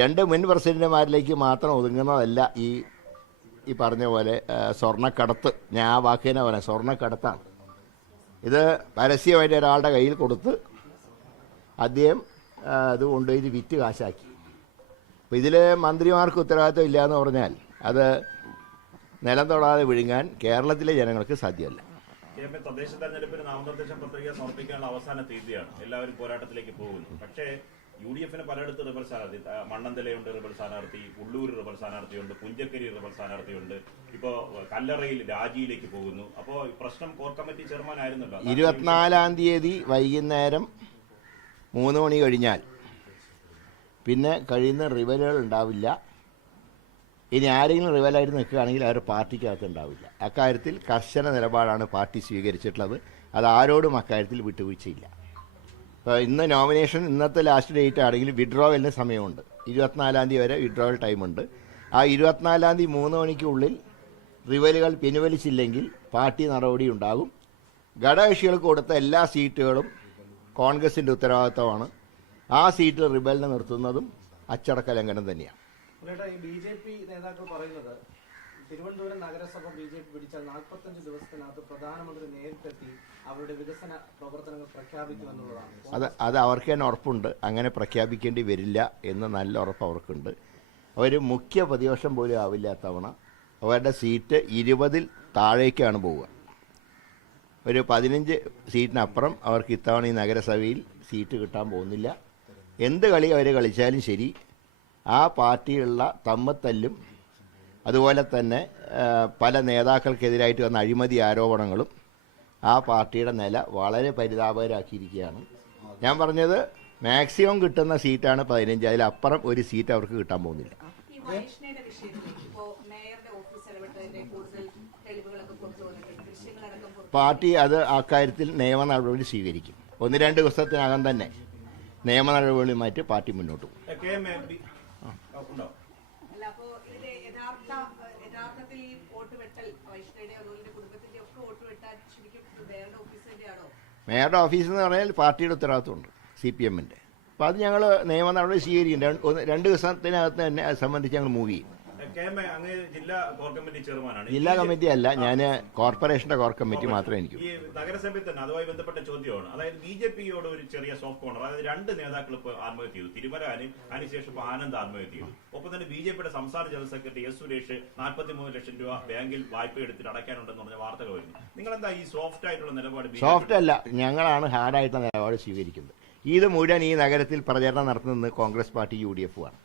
രണ്ട് മുൻ പ്രസിഡന്റുമാരിലേക്ക് മാത്രം ഒതുങ്ങുന്നതല്ല ഈ ഈ പറഞ്ഞ പോലെ സ്വർണക്കടത്ത്. ഞാൻ ആ വാക്ക് പറയാം സ്വർണക്കടത്താണ്. ഇത് പരസ്യമായിട്ട് ഒരാളുടെ കയ്യിൽ കൊടുത്ത് അദ്ദേഹം അത് കൊണ്ടുപോയി വിറ്റ് കാശാക്കി. അപ്പോൾ ഇതിൽ മന്ത്രിമാർക്ക് ഉത്തരവാദിത്വം ഇല്ല എന്ന് പറഞ്ഞാൽ അത് നിലം തൊടാതെ വിഴുങ്ങാൻ കേരളത്തിലെ ജനങ്ങൾക്ക് സാധ്യമല്ല. തദ്ദേശ തെരഞ്ഞെടുപ്പിന് നാമനിർദ്ദേശ പത്രിക സമർപ്പിക്കാനുള്ള അവസാന തീയതിയാണ്. എല്ലാവരും പോരാട്ടത്തിലേക്ക് പോകുന്നു. പക്ഷേ യു ഡി എഫിന് പലയിടത്ത് റിബൽ സ്ഥാനാർത്ഥി മണ്ണന്തലയുണ്ട് റിബൽ സ്ഥാനാർത്ഥി ഉള്ളൂർ റിബൽ സ്ഥാനാർത്ഥിയുണ്ട് പുഞ്ചക്കരി റിബൽ സ്ഥാനാർത്ഥിയുണ്ട്. ഇപ്പോ കല്ലറയിൽ രാജിയിലേക്ക് പോകുന്നു. അപ്പോ പ്രശ്നം കോർ കമ്മിറ്റി ചെയർമാൻ ആയിരുന്നല്ലോ. ഇരുപത്തിനാലാം തീയതി വൈകുന്നേരം മൂന്ന് മണി കഴിഞ്ഞാൽ. പിന്നെ കഴിയുന്ന റിവലുകൾ ഉണ്ടാവില്ല. ഇനി ആരെങ്കിലും റിവലായിട്ട് നിൽക്കുകയാണെങ്കിൽ അവർ പാർട്ടിക്കകത്ത് ഉണ്ടാവില്ല. അക്കാര്യത്തിൽ കർശന നിലപാടാണ് പാർട്ടി സ്വീകരിച്ചിട്ടുള്ളത്. അത് ആരോടും അക്കാര്യത്തിൽ വിട്ടുവീഴ്ചയില്ല. ഇന്ന് നോമിനേഷൻ ഇന്നത്തെ ലാസ്റ്റ് ഡേറ്റ് ആണെങ്കിൽ വിഡ്രോവലിന് സമയമുണ്ട്. ഇരുപത്തിനാലാം തീയതി വരെ വിഡ്രോവൽ ടൈമുണ്ട് ആ ഇരുപത്തിനാലാം തീയതി മൂന്ന് മണിക്കുള്ളിൽ റിവലുകൾ പിൻവലിച്ചില്ലെങ്കിൽ പാർട്ടി നടപടി ഉണ്ടാകും. ഘടകകക്ഷികൾക്ക് കൊടുത്ത എല്ലാ സീറ്റുകളും കോൺഗ്രസിന്റെ ഉത്തരവാദിത്തമാണ് ആ സീറ്റിൽ റിബലിനെ നിർത്തുന്നതും അച്ചടക്ക ലംഘനം തന്നെയാണ്. തിരുവനന്തപുരം നഗരസഭ ബി ജെ പി പിടിച്ചാൽ നാൽപ്പത്തഞ്ച് ദിവസത്തിനകത്ത് പ്രധാനമന്ത്രി നേരിട്ടെത്തി അവരുടെ വികസന പ്രവർത്തനങ്ങൾ പ്രഖ്യാപിക്കുമെന്നുള്ളതാണ് അത് അത് അവർക്ക് തന്നെ ഉറപ്പുണ്ട്. അങ്ങനെ പ്രഖ്യാപിക്കേണ്ടി വരില്ല എന്ന് നല്ല ഉറപ്പ് അവർക്കുണ്ട്. അവർ മുഖ്യ പ്രതിപക്ഷം പോലും ആവില്ല തവണ അവരുടെ സീറ്റ് ഇരുപതിൽ താഴേക്കാണ് പോവുക. ഒരു പതിനഞ്ച് സീറ്റിനപ്പുറം അവർക്ക് ഇത്തവണ ഈ നഗരസഭയിൽ സീറ്റ് കിട്ടാൻ പോകുന്നില്ല. എന്ത് കളി അവർ കളിച്ചാലും ശരി. ആ പാർട്ടിയുള്ള തമ്മത്തല്ലും അതുപോലെ തന്നെ പല നേതാക്കൾക്കെതിരായിട്ട് വന്ന അഴിമതി ആരോപണങ്ങളും ആ പാർട്ടിയുടെ നില വളരെ പരിതാപകരാക്കിയിരിക്കുകയാണ്. ഞാൻ പറഞ്ഞത് മാക്സിമം കിട്ടുന്ന സീറ്റാണ് പതിനഞ്ച്. അതിലപ്പുറം ഒരു സീറ്റ് അവർക്ക് കിട്ടാൻ പോകുന്നില്ല. പാർട്ടി അത് അക്കാര്യത്തിൽ നിയമ നടപടി സ്വീകരിക്കും. ഒന്ന് രണ്ട് ദിവസത്തിനകം തന്നെ നിയമ നടപടിയുമായിട്ട് പാർട്ടി മുന്നോട്ട് പോകും കെ എം എ ബി- ആ, ഉണ്ടോ അല്ല അപ്പോ ഇത് യഥാർത്ഥ യഥാർത്ഥത്തിൽ ഈ വോട്ട് വെട്ടൽ വൈഷ്ണയുടെ അതുപോലെ കുടുംബത്തിന്റെ ഒക്കെ വോട്ട് വെട്ടാൻ ശരിക്കും മേയറുടെ ഓഫീസിന്റെ ആണോ? മേയറുടെ ഓഫീസ് എന്ന് പറഞ്ഞാൽ പാർട്ടിയുടെ ഉത്തരവാദിത്വമുണ്ട് സി പി എമ്മിന്റെ. അപ്പോൾ അത് ഞങ്ങൾ നിയമ നടപടി സ്വീകരിക്കും. രണ്ട് ദിവസത്തിനകത്ത് തന്നെ അത് സംബന്ധിച്ച് ഞങ്ങൾ മൂവ് ചെയ്യും. ജില്ലാ കമ്മിറ്റി ചെയർമാനാണ്. ജില്ലാ കമ്മിറ്റി അല്ല ഞാൻ കോർപ്പറേഷന്റെ കോർ കമ്മിറ്റി മാത്രമേ എനിക്ക് ഈ നഗരസഭയിൽ തന്നെ അതുമായി ബന്ധപ്പെട്ട ചോദ്യമാണ്. അതായത് ബി ജെ പിയോട് ഒരു ചെറിയ സോഫ്റ്റ് കോർണർ അതായത് രണ്ട് നേതാക്കൾ ഇപ്പോൾ ആത്മഹത്യ ചെയ്തു. തിരുമലാനും അതിനുശേഷം ഇപ്പോൾ ആനന്ദ് ആത്മഹത്യ ചെയ്തു. ഒപ്പം തന്നെ ബി ജെ പിയുടെ സംസ്ഥാന ജനറൽ സെക്രട്ടറി എസ് സുരേഷ് നാൽപ്പത്തി മൂന്ന് ലക്ഷം രൂപ ബാങ്കിൽ വായ്പ എടുത്തിട്ട് അടയ്ക്കാനുണ്ടെന്ന് പറഞ്ഞ വാർത്തകൾ വരുന്നു നിങ്ങൾ എന്താ ഈ സോഫ്റ്റ് ആയിട്ടുള്ള നിലപാട് സോഫ്റ്റ് അല്ല ഞങ്ങളാണ് ഹാർഡായിട്ടുള്ള നിലപാട് സ്വീകരിക്കുന്നത്. ഇത് മുഴുവൻ ഈ നഗരത്തിൽ പ്രചരണം നടത്തുന്നത് കോൺഗ്രസ് പാർട്ടി യു ഡി എഫുമാണ്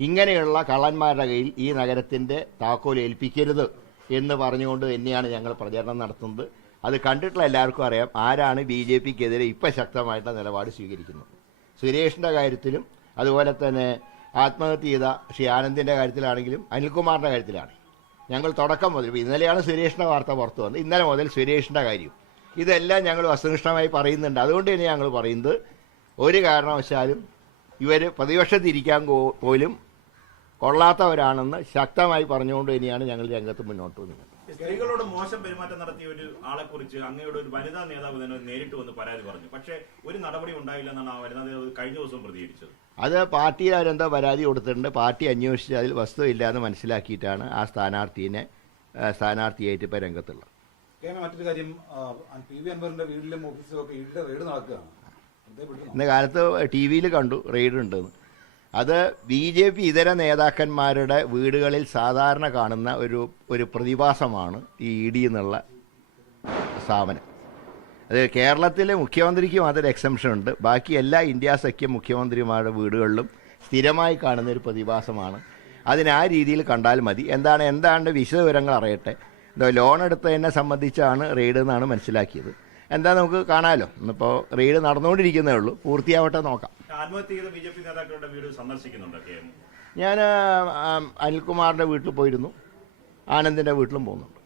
ഇങ്ങനെയുള്ള കള്ളന്മാരുടെ കയ്യിൽ ഈ നഗരത്തിന്റെ താക്കോൽ ഏൽപ്പിക്കരുത് എന്ന് പറഞ്ഞുകൊണ്ട് തന്നെയാണ് ഞങ്ങൾ പ്രചരണം നടത്തുന്നത്. അത് കണ്ടിട്ടുള്ള എല്ലാവർക്കും അറിയാം ആരാണ് ബി ജെ പിക്കെതിരെ ഇപ്പം ശക്തമായിട്ടുള്ള നിലപാട് സ്വീകരിക്കുന്നത്. സുരേഷിന്റെ കാര്യത്തിലും അതുപോലെ തന്നെ ആത്മഹത്യ ചെയ്ത ശ്രീ ആനന്ദിന്റെ കാര്യത്തിലാണെങ്കിലും അനിൽകുമാറിന്റെ കാര്യത്തിലാണ്. ഞങ്ങൾ തുടക്കം മുതൽ ഇന്നലെയാണ് സുരേഷിന്റെ വാർത്ത പുറത്തു വന്നത്. ഇന്നലെ മുതൽ സുരേഷിന്റെ കാര്യം. ഇതെല്ലാം ഞങ്ങൾ വസ്തുനിഷ്ഠമായി പറയുന്നുണ്ട്. അതുകൊണ്ട് തന്നെ ഞങ്ങൾ പറയുന്നത് ഒരു കാരണവശാലും ഇവർ പ്രതിപക്ഷത്തിരിക്കാൻ പോലും കൊള്ളാത്തവരാണെന്ന് ശക്തമായി പറഞ്ഞുകൊണ്ട് തന്നെയാണ് ഞങ്ങൾ രംഗത്ത് മുന്നോട്ട് വന്നത് സ്ത്രീകളോട് മോശം പെരുമാറ്റം നടത്തിയ ഒരു ആളെ കുറിച്ച് അങ്ങയുടെ ഒരു വനിതാ നേതാവ് തന്നെ നേരിട്ട് വന്ന് പരാതി പറഞ്ഞു. പക്ഷേ ഒരു നടപടി ഉണ്ടായില്ല എന്നാണ് ആ വനിതാ നേതാവ് കഴിഞ്ഞ ദിവസം പ്രതികരിച്ചത്. അത് പാർട്ടിയിൽ അവരെന്തോ പരാതി കൊടുത്തിട്ടുണ്ട്. പാർട്ടി അന്വേഷിച്ച് അതിൽ വസ്തുവില്ല എന്ന് മനസ്സിലാക്കിയിട്ടാണ് ആ സ്ഥാനാർത്ഥിനെ ആ, സ്ഥാനാർത്ഥിയായിട്ട് ഇപ്പോൾ രംഗത്തുള്ളത്. മറ്റൊരു കാര്യം പി വി അൻവറിന്റെ വീട്ടിലും ഓഫീസിലും ഒക്കെ റെയ്ഡ് നടക്കുകയാണ്. ഇന്ന കാലത്ത് ടി വിയിൽ കണ്ടു റെയ്ഡ് ഉണ്ടെന്ന്. അത് ബി ജെ പി ഇതര നേതാക്കന്മാരുടെ വീടുകളിൽ സാധാരണ കാണുന്ന ഒരു ഒരു പ്രതിഭാസമാണ് ഈ ഇ ഡി എന്നുള്ള സ്ഥാപനം. അത് കേരളത്തിലെ മുഖ്യമന്ത്രിക്ക് മാത്രം എക്സംഷൻ ഉണ്ട്. ബാക്കി എല്ലാ ഇന്ത്യ സഖ്യ മുഖ്യമന്ത്രിമാരുടെ വീടുകളിലും സ്ഥിരമായി കാണുന്ന ഒരു പ്രതിഭാസമാണ്. അതിന് ആ രീതിയിൽ കണ്ടാൽ മതി. എന്താണ് എന്താണ് വിശദവിവരങ്ങൾ അറിയട്ടെ? എന്തോ ലോൺ എടുത്തതിനെ സംബന്ധിച്ചാണ് റെയ്ഡ് എന്നാണ് മനസ്സിലാക്കിയത്. എന്താ നമുക്ക് കാണാമല്ലോ ഇന്നിപ്പോൾ റെയ്ഡ് നടന്നുകൊണ്ടിരിക്കുന്നേ ഉള്ളൂ. പൂർത്തിയാവട്ടെ നോക്കാം. ഞാൻ അനിൽകുമാറിന്റെ വീട്ടിൽ പോയിരുന്നു. ആനന്ദിന്റെ വീട്ടിലും പോകുന്നുണ്ട്.